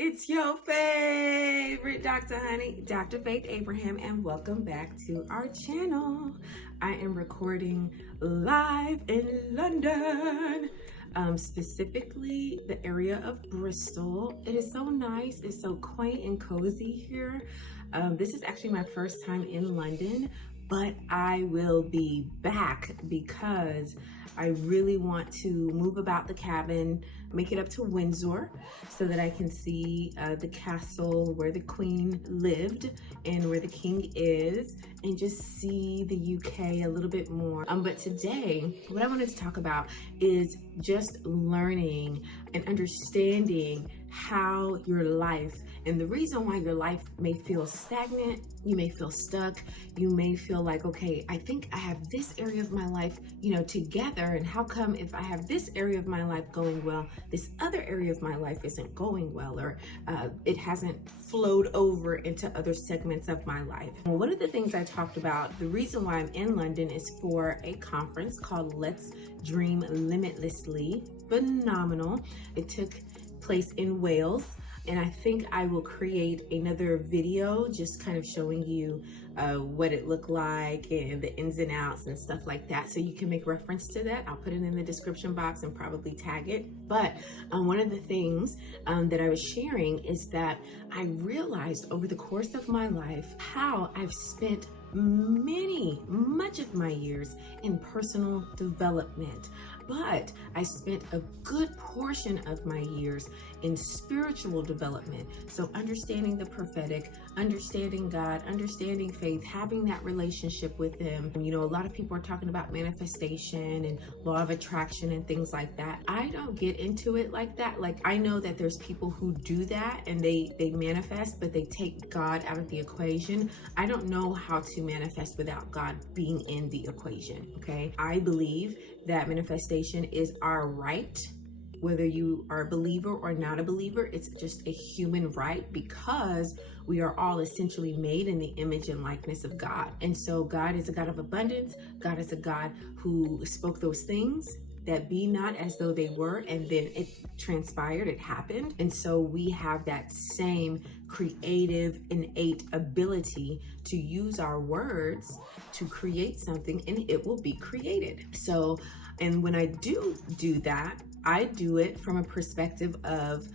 It's your favorite Dr. Honey, Dr. Faith Abraham, and welcome back to our channel. I am recording live in London, specifically the area of Bristol. It is so nice, it's so quaint and cozy here. This is actually my first time in London, but I will be back because I really want to move about the cabin, make it up to Windsor so that I can see the castle where the Queen lived and where the King is, and just see the UK a little bit more. But today, what I wanted to talk about is just learning and understanding how your life, and the reason why your life may feel stagnant, you may feel stuck, you may feel like, okay, I think I have this area of my life, together, and how come if I have this area of my life going well, this other area of my life isn't going well, or it hasn't flowed over into other segments of my life. And one of the things I talked about, the reason why I'm in London is for a conference called Let's Dream Limitlessly. Phenomenal. It took place in Wales, and I think I will create another video just kind of showing you what it looked like and the ins and outs and stuff like that, so you can make reference to that. I'll put it in the description box and probably tag it. But one of the things that I was sharing is that I realized over the course of my life how I've spent much of my years in personal development, but I spent a good portion of my years in spiritual development. So understanding the prophetic, understanding God, understanding faith, having that relationship with Him. A lot of people are talking about manifestation and law of attraction and things like that. I don't get into it like that. Like, I know that there's people who do that and they manifest, but they take God out of the equation. I don't know how to manifest without God being in the equation, okay? I believe that manifestation is our right. Whether you are a believer or not a believer, it's just a human right, because we are all essentially made in the image and likeness of God. And so God is a God of abundance. God is a God who spoke those things that be not as though they were, and then it transpired, it happened. And so we have that same creative, innate ability to use our words to create something, and it will be created. So, and when I do that, I do it from a perspective of,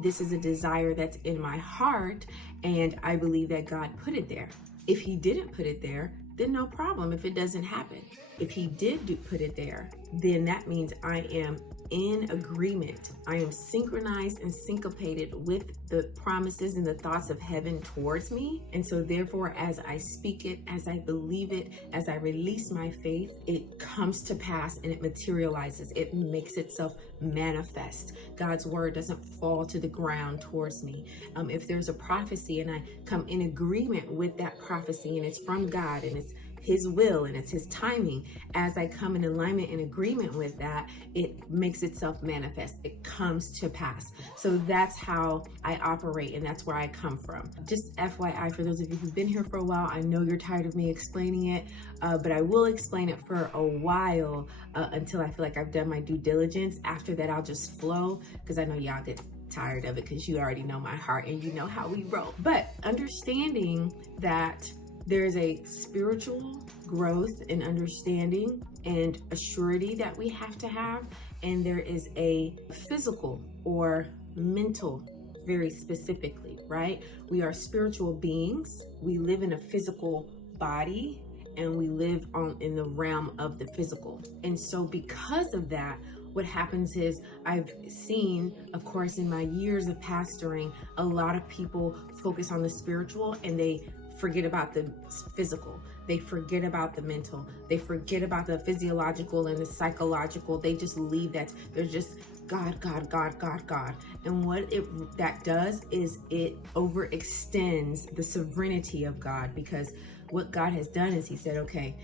this is a desire that's in my heart, and I believe that God put it there. If He didn't put it there, then no problem if it doesn't happen. If He did put it there, then that means I am in agreement. I am synchronized and syncopated with the promises and the thoughts of heaven towards me. And so therefore, as I speak it, as I believe it, as I release my faith, it comes to pass and it materializes. It makes itself manifest. God's word doesn't fall to the ground towards me. If there's a prophecy and I come in agreement with that prophecy, and it's from God and it's His will and it's His timing, as I come in alignment and agreement with that, it makes itself manifest. It comes to pass. So that's how I operate, and that's where I come from. Just FYI, for those of you who've been here for a while, I know you're tired of me explaining it, but I will explain it for a while until I feel like I've done my due diligence. After that, I'll just flow, because I know y'all get tired of it because you already know my heart and you know how we roll. But understanding that there's a spiritual growth and understanding and a surety that we have to have, and there is a physical or mental, very specifically, right? We are spiritual beings. We live in a physical body, and we live in the realm of the physical. And so because of that, what happens is, I've seen, of course, in my years of pastoring, a lot of people focus on the spiritual and they forget about the physical. They forget about the mental. They forget about the physiological and the psychological. They just leave that. They're just God, God, God, God, God. And what that does is it overextends the sovereignty of God, because what God has done is He said, okay,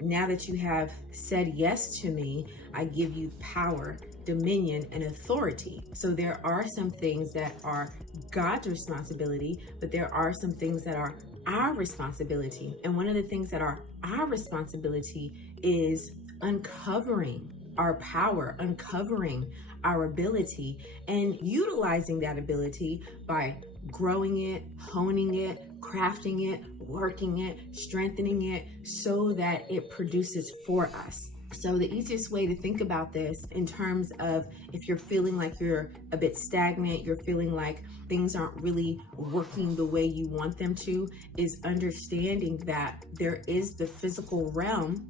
now that you have said yes to me, I give you power, dominion, and authority. So there are some things that are God's responsibility, but there are some things that are our responsibility. And one of the things that are our responsibility is uncovering our power, uncovering our ability and utilizing that ability by growing it, honing it, crafting it, working it, strengthening it so that it produces for us. So the easiest way to think about this in terms of if you're feeling like you're a bit stagnant, you're feeling like things aren't really working the way you want them to, is understanding that there is the physical realm,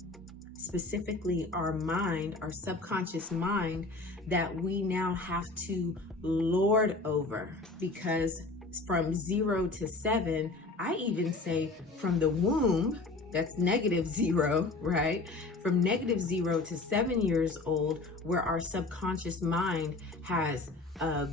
specifically our mind, our subconscious mind, that we now have to lord over. Because from 0 to 7, I even say from the womb, that's -0, right? From -0 to 7 years old, where our subconscious mind has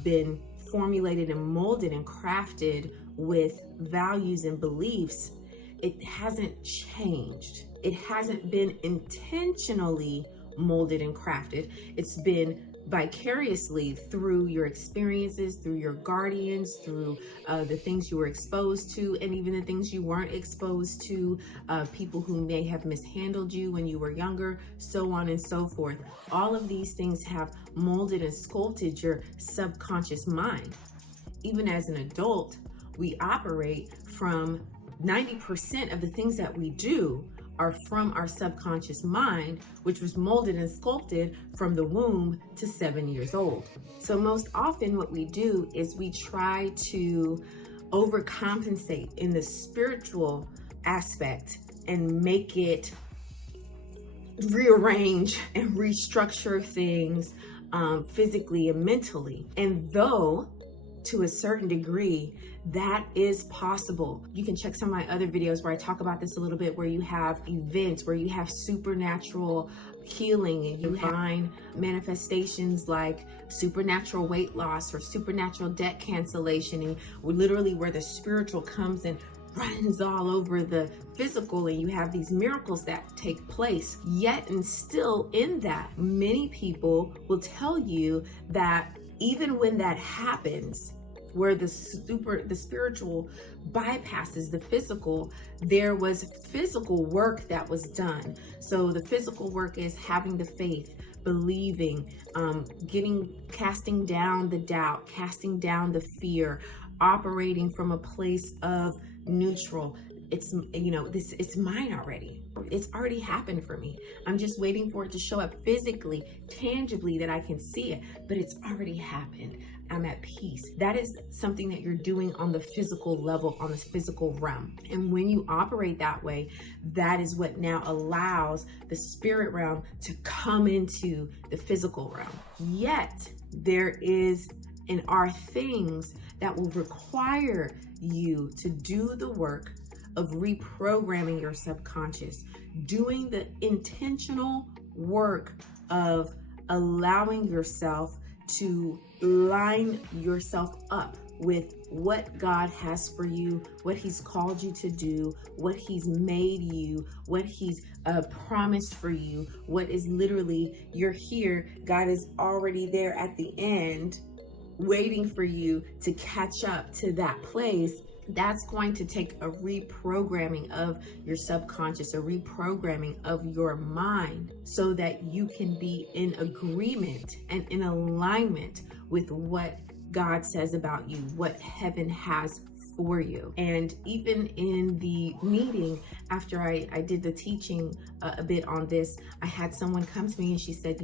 been formulated and molded and crafted with values and beliefs, it hasn't changed. It hasn't been intentionally molded and crafted. It's been vicariously through your experiences, through your guardians, through the things you were exposed to, and even the things you weren't exposed to, people who may have mishandled you when you were younger, so on and so forth. All of these things have molded and sculpted your subconscious mind. Even as an adult, we operate from 90% of the things that we do are from our subconscious mind, which was molded and sculpted from the womb to 7 years old. So most often what we do is we try to overcompensate in the spiritual aspect and make it rearrange and restructure things physically and mentally. And though to a certain degree, that is possible. You can check some of my other videos where I talk about this a little bit, where you have events, where you have supernatural healing and you find manifestations like supernatural weight loss or supernatural debt cancellation, and literally where the spiritual comes and runs all over the physical, and you have these miracles that take place. Yet and still in that, many people will tell you that even when that happens, where the spiritual bypasses the physical, there was physical work that was done. So the physical work is having the faith, believing, casting down the doubt, casting down the fear, operating from a place of neutral. It's, it's mine already. It's already happened for me. I'm just waiting for it to show up physically, tangibly, that I can see it, but it's already happened. I'm at peace. That is something that you're doing on the physical level, on this physical realm. And when you operate that way, that is what now allows the spirit realm to come into the physical realm. Yet there is and are things that will require you to do the work of reprogramming your subconscious, doing the intentional work of allowing yourself to line yourself up with what God has for you, what He's called you to do, what He's made you, what He's promised for you, what is literally, you're here, God is already there at the end, waiting for you to catch up to that place. That's going to take a reprogramming of your subconscious, a reprogramming of your mind, so that you can be in agreement and in alignment with what God says about you, what heaven has for you. And even in the meeting, after I did the teaching a bit on this, I had someone come to me and she said,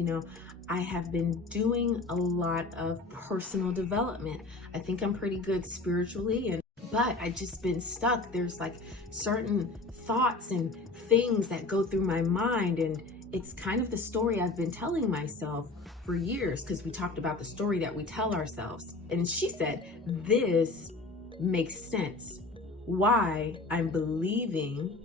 I have been doing a lot of personal development. I think I'm pretty good spiritually, but I just been stuck. There's like certain thoughts and things that go through my mind, and it's kind of the story I've been telling myself for years, because we talked about the story that we tell ourselves. And she said, this makes sense why I'm believing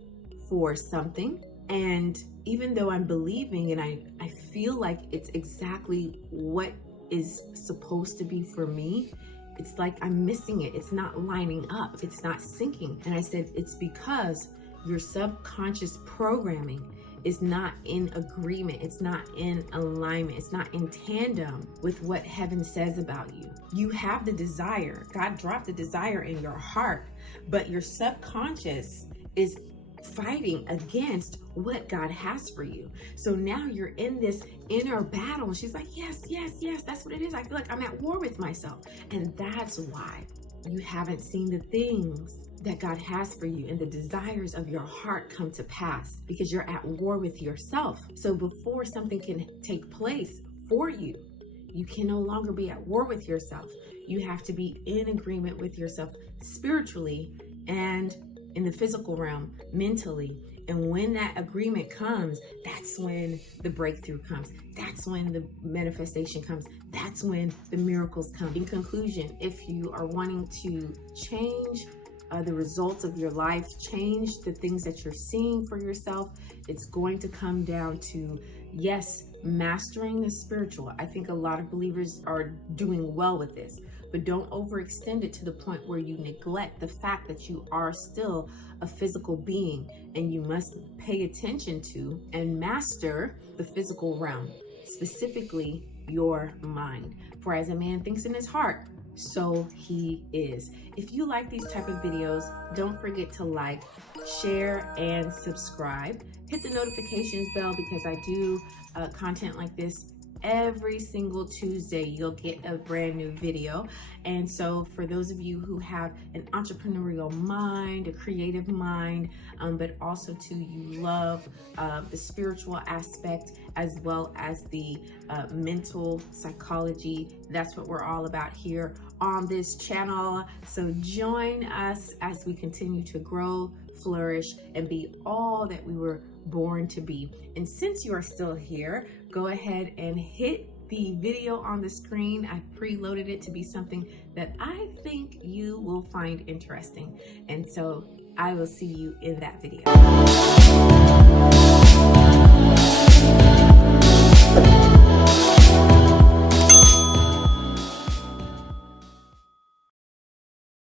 for something. And even though I'm believing and I feel like it's exactly what is supposed to be for me, it's like I'm missing it. It's not lining up. It's not syncing. And I said, it's because your subconscious programming is not in agreement. It's not in alignment. It's not in tandem with what heaven says about you. You have the desire. God dropped the desire in your heart, but your subconscious is fighting against what God has for you. So now you're in this inner battle. And she's like, yes, yes, yes, that's what it is. I feel like I'm at war with myself. And that's why you haven't seen the things that God has for you and the desires of your heart come to pass, because you're at war with yourself. So before something can take place for you, you can no longer be at war with yourself. You have to be in agreement with yourself spiritually and in the physical realm, mentally. And when that agreement comes, that's when the breakthrough comes. That's when the manifestation comes. That's when the miracles come. In conclusion, if you are wanting to change the results of your life, change the things that you're seeing for yourself, it's going to come down to, yes, mastering the spiritual. I think a lot of believers are doing well with this, but don't overextend it to the point where you neglect the fact that you are still a physical being, and you must pay attention to and master the physical realm, specifically your mind. For as a man thinks in his heart, so he is. If you like these type of videos, don't forget to like, share, and subscribe. Hit the notifications bell, because I do content like this every single Tuesday. You'll get a brand new video. And so for those of you who have an entrepreneurial mind, a creative mind, but also too, you love the spiritual aspect as well as the mental psychology, that's what we're all about here on this channel. So join us as we continue to grow, flourish, and be all that we were born to be. And since you are still here, go ahead and hit the video on the screen. I preloaded it to be something that I think you will find interesting. And so I will see you in that video.